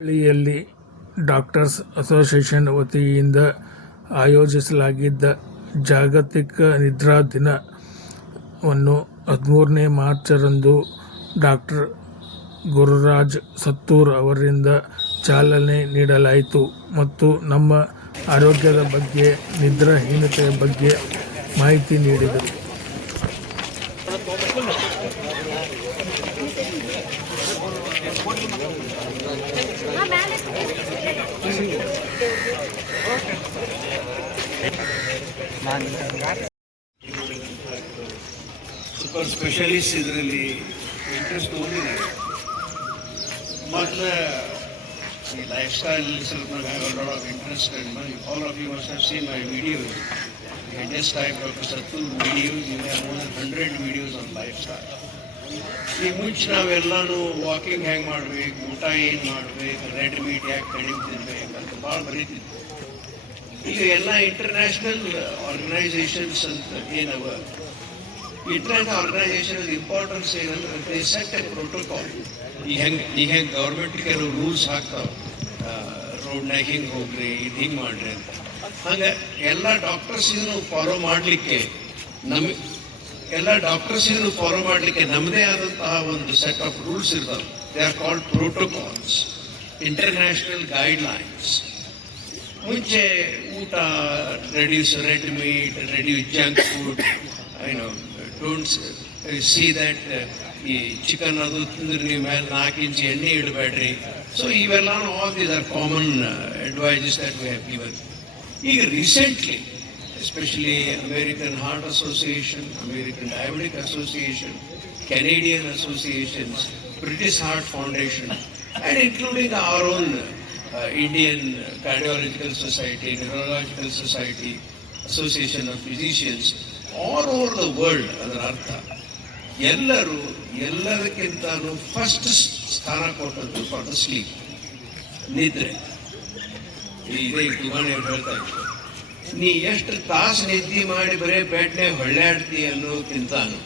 ಹುಬ್ಬಳ್ಳಿಯಲ್ಲಿ doctors association ವತಿಯಿಂದ ಆಯೋಜಿಸಲಾಗಿದ್ದ ಜಾಗತಿಕ ನಿದ್ರಾ ದಿನವನ್ನು 13ನೇ ಮಾರ್ಚರಂದು ಡಾಕ್ಟರ್ ಗುರುರಾಜ್ ಸತ್ತೂರ್ ಅವರಿಂದ ಚಾಲನೆ ನೀಡಲಾಯಿತು ಮತ್ತು ನಮ್ಮ ಆರೋಗ್ಯದ ಬಗ್ಗೆ, ನಿದ್ರಾಹೀನತೆಯ ಬಗ್ಗೆ ಮಾಹಿತಿ ನೀಡಿದರು. ಸೂಪರ್ ಸ್ಪೆಷಲಿಸ್ಟ್ ಇದರಲ್ಲಿ ಇಂಟ್ರೆಸ್ಟ್ ತೊಗೊಂಡಿದ್ದಾರೆ. ಮೊದಲು ಈ ಲೈಫ್ ಸ್ಟೈಲ್ ಸ್ವಲ್ಪ lot of interest all of you must have seen my videos. Just type doctor Sattur videos, you have more than 100 videos on lifestyle. ಈ ಮುಂಚೆ ನಾವೆಲ್ಲನೂ ವಾಕಿಂಗ್ ಹೆಂಗೆ ಮಾಡ್ಬೇಕು, ಊಟ ಏನು ಮಾಡ್ಬೇಕು, ರೆಡ್ ಮೀಟ್ ಯಾಕೆ ಕಡಿಮೆ ತಿನ್ಬೇಕು ಅಂತ ಭಾಳ ಬರೀತಿದ್ವಿ. ಈಗ ಎಲ್ಲ ಇಂಟರ್ನ್ಯಾಷನಲ್ ಆರ್ಗನೈಸೇಷನ್ಸ್ ಅಂತ ಏನವ, ಇಂಟರ್ನ್ಯಾಷನಲ್ ಆರ್ಗನೈಸೇಷನ್ ಇಂಪಾರ್ಟೆನ್ಸ್ ಏನಂದ್ರೆ ದೇ ಸೆಟ್ ಎ ಪ್ರೋಟೋಕಾಲ್. ಈಗ ಹೆಂಗೆ ಗೌರ್ಮೆಂಟ್ ಕೆಲವು ರೂಲ್ಸ್ ಹಾಕ್ತಾವೆ, ರೋಡ್ನಾಗ ಹಿಂಗೆ ಹೋಗ್ರಿ, ಇದು ಹಿಂಗೆ ಮಾಡ್ರಿ ಅಂತ. ಹಂಗೆ ಎಲ್ಲ ಡಾಕ್ಟರ್ಸ್ ಇದನ್ನು ಫಾಲೋ ಮಾಡಲಿಕ್ಕೆ ನಮ್ಮದೇ ಆದಂತಹ ಒಂದು ಸೆಟ್ ಆಫ್ ರೂಲ್ಸ್ ಇರ್ತಾವೆ. They are called protocols, international guidelines. ಮುಂಚೆ ಊಟ reduce red meat, reduce junk food, don't see that ಈ ಚಿಕನ್ ಅದು ತಿಂದ್ರೆ ನೀವು ಮೇಲೆ 4 ಇಂಚ್ ಎಣ್ಣೆ ಇಡಬೇಡ್ರಿ. ಸೊ ಇವೆಲ್ಲ all these are common advices that we have given. ಈಗ recently especially American Heart Association, American Diabetic Association, Canadian Associations, British Heart Foundation, and including our own Indian Cardiological Society, Neurological Society, Association of Physicians, all over the world. ಅದರ ಅರ್ಥ ಎಲ್ಲದಕ್ಕಿಂತಲೂ first ಸ್ಥಾನ ಕೊಟ್ಟದ್ದು for the sleep, ನಿದ್ರೆ. ಇದೇ ತುಗಾಣಿಯವ್ರು ಹೇಳ್ತಾ ಇದ್ರು, ನೀ ಎಷ್ಟು ತಾಸು ನಿದ್ದೆ ಮಾಡಿ ಬರೇ ಬೆಡ್ನೆ ಹೊಳ್ಳ್ಯಾಡ್ತಿ ಅನ್ನೋಕ್ಕಿಂತಾನು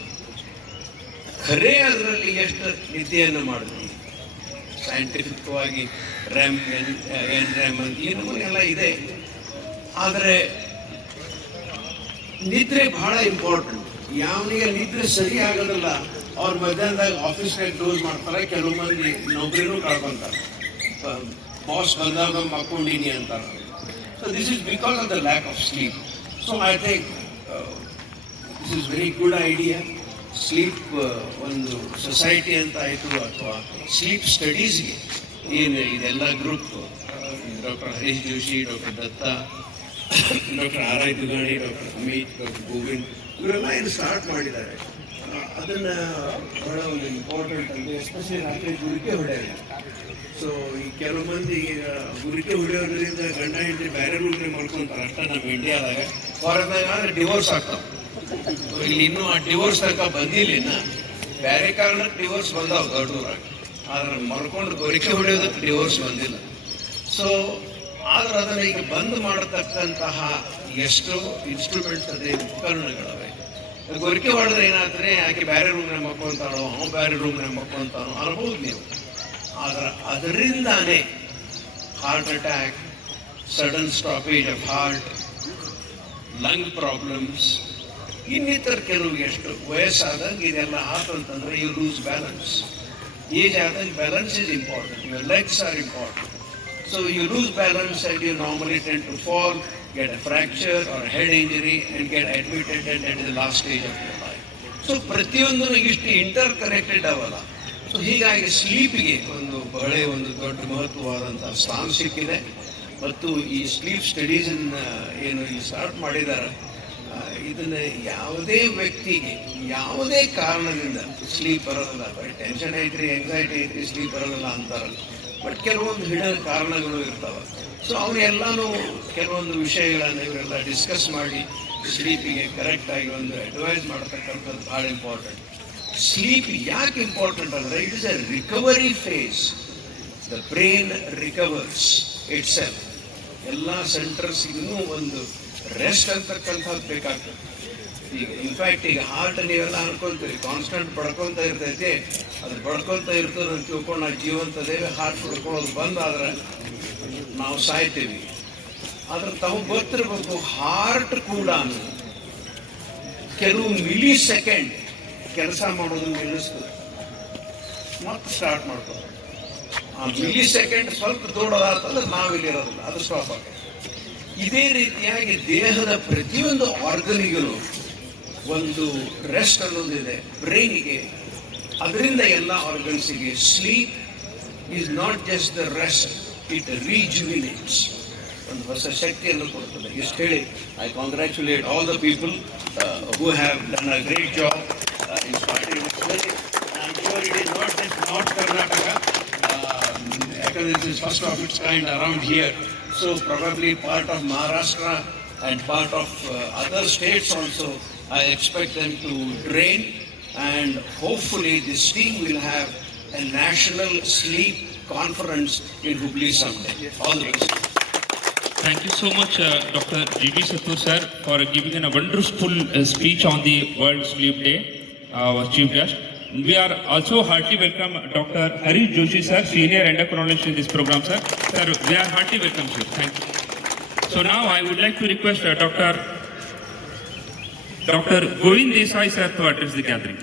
ಖರೇ ಅದರಲ್ಲಿ ಎಷ್ಟು ನಿದ್ದೆಯನ್ನು ಮಾಡ್ತೀವಿ. ಸೈಂಟಿಫಿಕ್ವಾಗಿ ರ್ಯಾಮ್, ಎನ್ ರ್ಯಾಮ್ ಅಂತ ಈ ನಮೂನೆಲ್ಲ ಇದೆ. ಆದರೆ ನಿದ್ರೆ ಬಹಳ ಇಂಪಾರ್ಟೆಂಟ್. ಯಾವನಿಗೆ ನಿದ್ರೆ ಸರಿ ಆಗೋದಿಲ್ಲ, ಅವ್ರ ಮಧ್ಯಾಹ್ನದಾಗ ಆಫೀಸ್ನಾಗ ಡೋಸ್ ಮಾಡ್ತಾರೆ, ಕೆಲವು ಮಂದಿ ನೌಕರಿನೂ ಕಳ್ಕೊಂತಾರೆ, ಬಾಸ್ ಬಂದಾಗ ಮಕ್ಕೊಂಡಿನಿ ಅಂತಾರೆ. So this is because of the lack of sleep. So I think this is very good idea. Sleep ಒಂದು ಸೊಸೈಟಿ ಅಂತ ಆಯಿತು, ಅಥವಾ ಸ್ಲೀಪ್ ಸ್ಟಡೀಸ್ಗೆ ಏನು ಇದೆಲ್ಲ group, doctor Harish Joshi, doctor Datta, doctor R I. Dugani, doctor Amit, doctor Govind, ಇವರೆಲ್ಲ ಏನು ಸ್ಟಾರ್ಟ್ ಮಾಡಿದ್ದಾರೆ. ಅದನ್ನು ಬಹಳ ಒಂದು ಇಂಪಾರ್ಟೆಂಟ್ ಅಂದರೆ ಎಸ್ಪೆಷಲಿ ರಾತ್ರಿ ಗುರಿಕೆ ಹೊಡೆಯೋದು. ಸೊ ಈ ಕೆಲವು ಮಂದಿ ಗುರಿಕೆ ಹೊಡೆಯೋದ್ರಿಂದ ಗಂಡ ಹೆಂಡತಿ ಬೇರೆ ರೂಲ್ರೆ ಮಾಡ್ಕೊತಾರೆ ಅಷ್ಟೇ. ನಮ್ಮ ಇಂಡಿಯಾದಾಗ ಹೊರದಾಗ ಆದರೆ ಡಿವೋರ್ಸ್ ಆಗ್ತಾವೆ. ಇಲ್ಲಿ ಇನ್ನೂ ಆ ಡಿವೋರ್ಸ್ ತನಕ ಬಂದಿಲ್ಲ. ಇನ್ನು ಬೇರೆ ಕಾರಣಕ್ಕೆ ಡಿವೋರ್ಸ್ ಬಂದಾವ ದೊಡ್ಡೂರಾಗ, ಆದ್ರೆ ಮರ್ಕೊಂಡು ಗೊರಿಕೆ ಹೊಡೆಯೋದಕ್ಕೆ ಡಿವೋರ್ಸ್ ಬಂದಿಲ್ಲ. ಸೊ ಆದ್ರೆ ಅದನ್ನು ಈಗ ಬಂದ್ ಮಾಡತಕ್ಕಂತಹ ಎಷ್ಟೋ ಇನ್ಸ್ಟ್ರೂಮೆಂಟ್ಸ್ ಅದೇ ಉಪಕರಣಗಳವೆ. ಗೊರಿಕೆ ಹೊಡೆದ್ರೆ ಏನಾದ್ರೆ ಆಕೆ ಬೇರೆ ರೂಮ್ನಾಗ ಮಕ್ಕೊಂತಾಳೋ, ಅವ್ನು ಬೇರೆ ರೂಮ್ನಾಗ ಮಕ್ಕೊಂತಾನೋ ಅನ್ಬೋದು ನೀವು. ಆದ್ರೆ ಅದರಿಂದಾನೇ heart attack, sudden stoppage of heart, lung problems, ಇನ್ನಿತರ ಕೆಲವು ಎಷ್ಟು ವಯಸ್ಸಾದಾಗ ಇದೆಲ್ಲ ಆತಂತಂದ್ರೆ ಯು ಲೂಸ್ ಬ್ಯಾಲೆನ್ಸ್. ಏಜ್ ಆದಾಗ balance is important, your legs are important. So you lose balance and you normally tend to fall, get a fracture or a head injury and get admitted, and that is the last stage of your life. So ಪ್ರತಿಯೊಂದು ಇಷ್ಟು inter connected ಅವಲ್ಲ. So ಹೀಗಾಗಿ ಸ್ಲೀಪಿಗೆ ಒಂದು ದೊಡ್ಡ ಮಹತ್ವವಾದಂಥ ಸ್ಥಾನ ಸಿಕ್ಕಿದೆ. ಮತ್ತು ಈ ಸ್ಲೀಪ್ ಸ್ಟಡೀಸನ್ನು ಏನು ಇಲ್ಲಿ ಸ್ಟಾರ್ಟ್ ಮಾಡಿದ್ದಾರೆ, ಇದನ್ನು ಯಾವುದೇ ವ್ಯಕ್ತಿಗೆ ಯಾವುದೇ ಕಾರಣದಿಂದ ಸ್ಲೀಪ್ ಬರೋದಿಲ್ಲ, ಬರೀ ಟೆನ್ಷನ್ ಐತ್ರಿ, ಎಂಗ್ಸೈಟಿ ಐತ್ರಿ, ಸ್ಲೀಪ್ ಬರೋದಿಲ್ಲ ಅಂತಾರಲ್ಲ, ಬಟ್ ಕೆಲವೊಂದು ಹಿಡನ್ ಕಾರಣಗಳು ಇರ್ತಾವೆ. ಸೊ ಅವನ್ನೆಲ್ಲನೂ ಕೆಲವೊಂದು ವಿಷಯಗಳನ್ನು ಇವರೆಲ್ಲ ಡಿಸ್ಕಸ್ ಮಾಡಿ ಸ್ಲೀಪಿಗೆ ಕರೆಕ್ಟಾಗಿ ಒಂದು ಅಡ್ವೈಸ್ ಮಾಡ್ತಕ್ಕಂಥದ್ದು ಭಾಳ ಇಂಪಾರ್ಟೆಂಟ್. ಸ್ಲೀಪ್ ಯಾಕೆ ಇಂಪಾರ್ಟೆಂಟ್ ಅಂದರೆ it is a recovery phase. The brain recovers itself. ಎಲ್ಲ ಸೆಂಟರ್ಸ್ಗೂ ಒಂದು ರೆಸ್ಟ್ ಅಂತಕ್ಕಂಥದ್ದು ಬೇಕಾಗ್ತದೆ. ಈಗ ಇನ್ಫ್ಯಾಕ್ಟ್ ಈಗ ಹಾರ್ಟ್ ನೀವೆಲ್ಲ ಅನ್ಕೊಂತೀರಿ ಕಾನ್ಸ್ಟೆಂಟ್ ಬಡ್ಕೊತ ಇರ್ತೈತಿ, ಅದು ಬಡ್ಕೊತ ಇರ್ತದೆ ಅಂತ ತಿಳ್ಕೊಂಡು ನಾವು ಜೀವಂತದೇವೆ, ಹಾರ್ಟ್ ಬಡ್ಕೊಳ್ಳೋದು ಬಂದಾದ್ರೆ ನಾವು ಸಾಯ್ತೀವಿ. ಆದ್ರೆ ತಾವು ಗೊತ್ತಿರಬೇಕು, ಹಾರ್ಟ್ ಕೂಡ ಕೆಲವು ಮಿಲಿ ಸೆಕೆಂಡ್ ಕೆಲಸ ಮಾಡೋದು ನಿಲ್ಲಿಸ್ತದೆ, ಮತ್ತೆ ಸ್ಟಾರ್ಟ್ ಮಾಡ್ತದೆ. ಆ ಮಿಲಿ ಸೆಕೆಂಡ್ ಸ್ವಲ್ಪ ದೊಡ್ಡದಾಗ್ತದೆ, ನಾವಿಲ್ಲಿರೋದಿಲ್ಲ, ಅದು ಸ್ಟಾಪ್ ಆಗ್ತದೆ. ಇದೇ ರೀತಿಯಾಗಿ ದೇಹದ ಪ್ರತಿಯೊಂದು ಆರ್ಗನಿಗೂ ಒಂದು ರೆಸ್ಟ್ ಅನ್ನೋದಿದೆ. ಬ್ರೈನಿಗೆ, ಅದರಿಂದ ಎಲ್ಲ ಆರ್ಗನ್ಸಿಗೆ sleep is not just the rest, it rejuvenates, ಒಂದು ಹೊಸ ಶಕ್ತಿಯನ್ನು ಕೊಡ್ತದೆ. ಇಷ್ಟು ಹೇಳಿ I congratulate all the people who have done a great job in starting this very. I am sure it is not just North Karnataka, ಯಾಕಂದ್ರೆ it is first of its kind around here. So probably part of Maharashtra and part of other states also, I expect them to train, and hopefully this team will have a national sleep conference in Hubli someday. All the best. Thank you so much, Dr. G.V. Sattur sir, for giving a wonderful speech on the World Sleep Day, our chief guest. We are also heartily welcome Dr. Harish Joshi sir, senior endocrinologist in this program, sir. Sir, we are heartily welcome, sir. Thank you. So now I would like to request Dr. Govind Desai sir to address the gathering.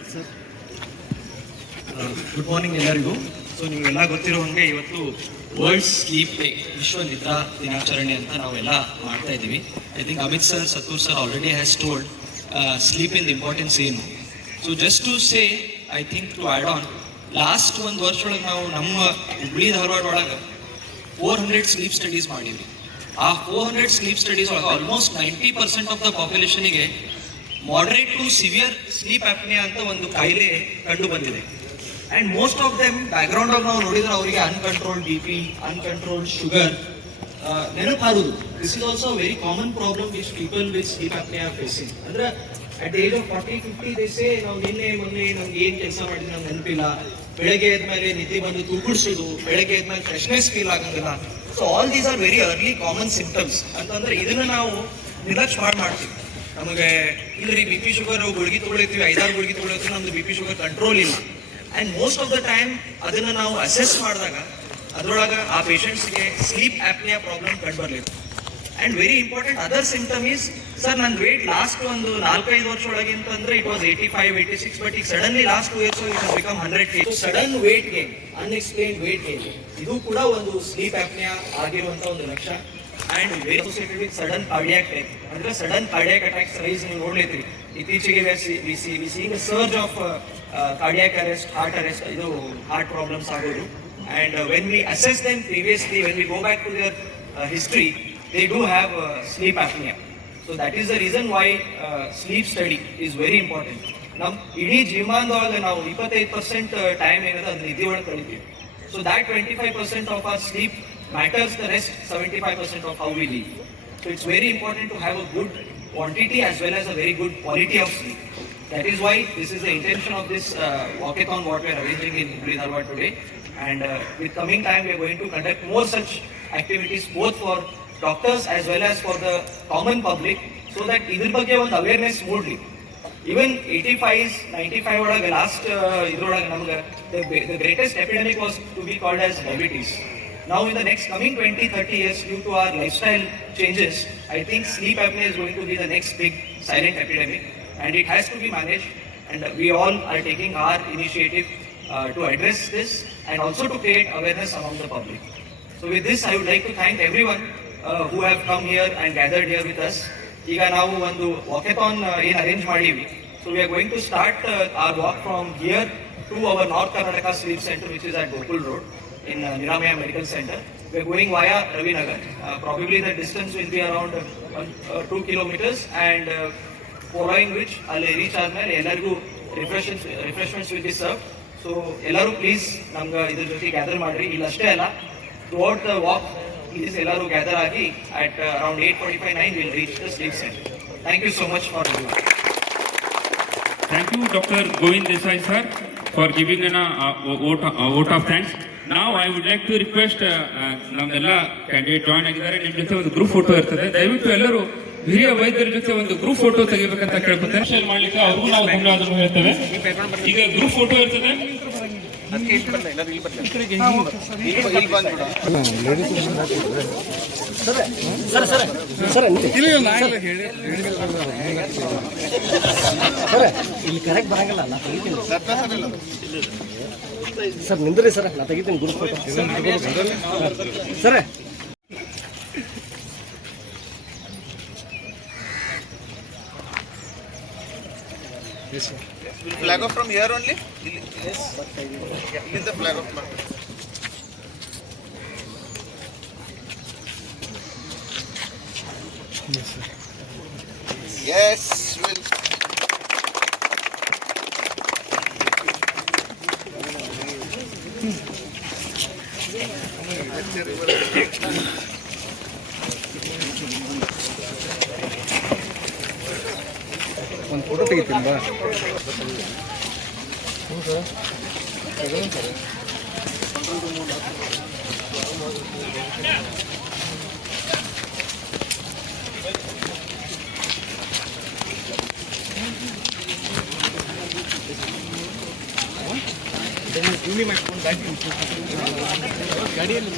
Good morning ಎಲ್ಲರಿಗೂ. So ನಿಮಗೆಲ್ಲ ಗೊತ್ತಿರೋ ಹಂಗೆ ಇವತ್ತು world sleep day, ವಿಶ್ವ ನಿದ್ರಾ ದಿನಾಚರಣೆ ಅಂತ ನಾವೆಲ್ಲ ಮಾಡ್ತಾ ಇದ್ದೀವಿ. I think Amit sir, Sattur sir already has told ಸ್ಲೀಪಿಂದ ಇಂಪಾರ್ಟೆನ್ಸ್ ಏನು. So just to say, I think to add on, last ಒಂದು ವರ್ಷ ಒಳಗೆ ನಾವು ನಮ್ಮ ಹುಬ್ಳಿ ಧಾರವಾಡ ಒಳಗೆ 400 ಸ್ಲೀಪ್ ಸ್ಟಡೀಸ್ ಮಾಡಿದ್ವಿ. ಆ 400 ಸ್ಲೀಪ್ ಸ್ಟಡೀಸ್ ಒಳಗೆ ಆಲ್ಮೋಸ್ಟ್ 90% ಆಫ್ ದ ಪಾಪ್ಯುಲೇಷನಿಗೆ moderate to severe sleep apnoea ಅಂತ ಒಂದು ಕಾಯಿಲೆ ಕಂಡು ಬಂದಿದೆ. ಆ್ಯಂಡ್ ಮೋಸ್ಟ್ ಆಫ್ ದೆಮ್ ಬ್ಯಾಕ್ಗ್ರೌಂಡಾಗಿ ನಾವು ನೋಡಿದ್ರೆ ಅವರಿಗೆ ಅನ್ಕಂಟ್ರೋಲ್ಡ್ BP, ಅನ್ಕಂಟ್ರೋಲ್ಡ್ ಶುಗರ್, ನೆನಪಾಗುದು. This is also very common problem which people with sleep apnoea are facing. ಅಂದ್ರೆ ಅಟ್ ದ ಏಜ್ ಆಫ್ 40-50 ದೇಸೆ ನಾವು ನಿನ್ನೆ ಮೊನ್ನೆ ನಮ್ಗೆ ಏನು ಕೆಲಸ ಮಾಡಿದ್ರೆ ನಮ್ಗೆ ನೆನಪಿಲ್ಲ, ಬೆಳಗ್ಗೆ ಎದ್ಮೇಲೆ ನಿದ್ದೆ ಬಂದು ತೂಗುಡಿಸೋದು, ಬೆಳಗ್ಗೆ ಎದ್ಮೇಲೆ ಫ್ರೆಶ್ನೆಸ್ ಫೀಲ್ ಆಗಂಗಿಲ್ಲ. So all these are very early common symptoms. ಅಂತಂದ್ರೆ ಇದನ್ನ ನಾವು ನಿರ್ಲಕ್ಷ್ಯ ಮಾಡ್ತೀವಿ. ನಮಗೆ ಇಲ್ಲರಿ BP ಶುಗರ್ ಗುಳಿಗೆ ತೊಗೊಳಿತೀವಿ, 5-6 ಗುಳಿಗೆ ತೊಗೊಳಿತೀವಿ, ನಮ್ದು BP ಶುಗರ್ ಕಂಟ್ರೋಲ್ ಇಲ್ಲ. And most of the time ಅದನ್ನು ನಾವು ಅಸೆಸ್ ಮಾಡಿದಾಗ ಅದರೊಳಗೆ ಆ ಪೇಷಂಟ್ಸ್ಗೆ ಸ್ಲೀಪ್ ಆಪ್ನಿಯಾ ಪ್ರಾಬ್ಲಮ್ ಕಂಡು ಬರಲಿಲ್ಲ. And very important other symptom is, sir ನನ್ನ ವೇಟ್ ಲಾಸ್ಟ್ ಒಂದು 4-5 ವರ್ಷ ಒಳಗೆ ಅಂತಂದ್ರೆ ಇಟ್ ವಾಸ್ 85-86, ಬಟ್ ಈಗ suddenly last 2 years it has become 100 kg. Sudden weight gain, unexplained weight gain, ಇದು ಕೂಡ ಒಂದು ಸ್ಲೀಪ್ ಆಪ್ನಿಯಾ ಆಗಿರುವಂಥ ಒಂದು ಲಕ್ಷಣ. And very associated with sudden cardiac attack, ಅಂದ್ರೆ ಸಡನ್ ಕಾರ್ಡಿಯಾಕ್ ಅಟ್ಯಾಕ್ಸ್ ರೈಸ್ ನೀವು ನೋಡ್ಲೇತೀರಿ. ಇತ್ತೀಚೆಗೆ we seeing a surge of cardiac arrest, heart arrest, ಇದು ಹಾರ್ಟ್ ಪ್ರಾಬ್ಲಮ್ಸ್ ಆಗೋದು. And when we assess them previously, when we go back to their history, they do have sleep apnea. So that is the reason why sleep study is very important. ನಮ್ಮ ಇಡೀ ಜೀವಮಾನದೊಳಗೆ ನಾವು 25% time ಏನಿದೆ ಅದು ನಿದ್ದೆ ಒಳಗೆ ಕಳಿತೀವಿ. So that 25% of our sleep matters, the rest 75% of how we live. So it's very important to have a good quantity as well as a very good quality of sleep. That is why this is the intention of this walkathon what we are arranging in Hubli Dharwad today. And with coming time we are going to conduct more such activities both for doctors as well as for the common public, so that ಇದ್ರ ಬಗ್ಗೆ ಒಂದು awareness ಮೂಡಲಿ. Even 85-95 ಒಳಗೆ last ಇದ್ರೊಳಗೆ ನಮ್ಗೆ the greatest epidemic was to be called as diabetes. Now in the next coming 20-30 years, due to our lifestyle changes, I think sleep apnea is going to be the next big silent epidemic, and it has to be managed, and we all are taking our initiative to address this and also to create awareness among the public. So with this I would like to thank everyone who have come here and gathered here with us. ಈಗ ನಾವು ಒಂದು ವಾಕೆಥಾನ್ ಏನು arrange ಮಾಡೀವಿ. So we are going to start our walk from here to our North Karnataka Sleep Center, which is at Gokul Road in Niramaya Medical Center. We are going via Ravinagar. Probably the distance will be around 2 kilometers, and following which ಅಲ್ಲಿ reach ಆದ್ಮೇಲೆ ಎಲ್ಲರಿಗೂ refreshments will be serve. So ಎಲ್ಲರೂ please ನಮ್ಗೆ ಇದ್ರ ಜೊತೆ gather ಮಾಡಿರಿ. ಇಲ್ಲ ಅಷ್ಟೇ ಅಲ್ಲ, ಥ್ರೂಔಟ್ ದ ವಾಕ್ ಪ್ಲೀಸ್ ಎಲ್ಲರೂ ಗ್ಯಾದರ್ ಆಗಿ at around 8:45-9 will reach the sleep centre. Thank you so much for you. Thank you, Dr. Govind Desai sir, for giving a vote of thanks. ನಾವು I would like to request ನಮ್ಮೆಲ್ಲ candidate join ಆಗಿದ್ದಾರೆ, ನಿಮ್ಮ ಜೊತೆ ಒಂದು group photo ಇರ್ತದೆ. ದಯವಿಟ್ಟು ಎಲ್ಲರೂ ಹಿರಿಯ ವೈದ್ಯರ ಜೊತೆ ಒಂದು ಗ್ರೂಪ್ ಫೋಟೋ ತೆಗಿಬೇಕಂತ ಕೇಳ್ಕೊತೇನೆ. ಶೇರ್ ಮಾಡ್ಲಿಕ್ಕೆ ಅವ್ರಿಗೂ ನಾವು ಧನ್ಯವಾದ ಹೇಳ್ತೇವೆ. ಈಗ ಗ್ರೂಪ್ ಫೋಟೋ ಇರ್ತದೆ. ಇಲ್ಲಿ ಕರೆಕ್ಟ್ ಬರಂಗಿಲ್ಲ, ನಾ ತೆಗಿತೀನಿ ಸರ್. ನಿಂದ್ರಿ ಸರ್, ನಾ ತೆಗಿತೀನಿ group photo sir. Flag off from here only? Yes. Is the flag off mark? Yes, sir. Yes, will. ಒಂದು ಫೋಟೋ ತೆಗಿತೀನಿ ಬಾ. ಗಾಡಿಯಲ್ಲಿ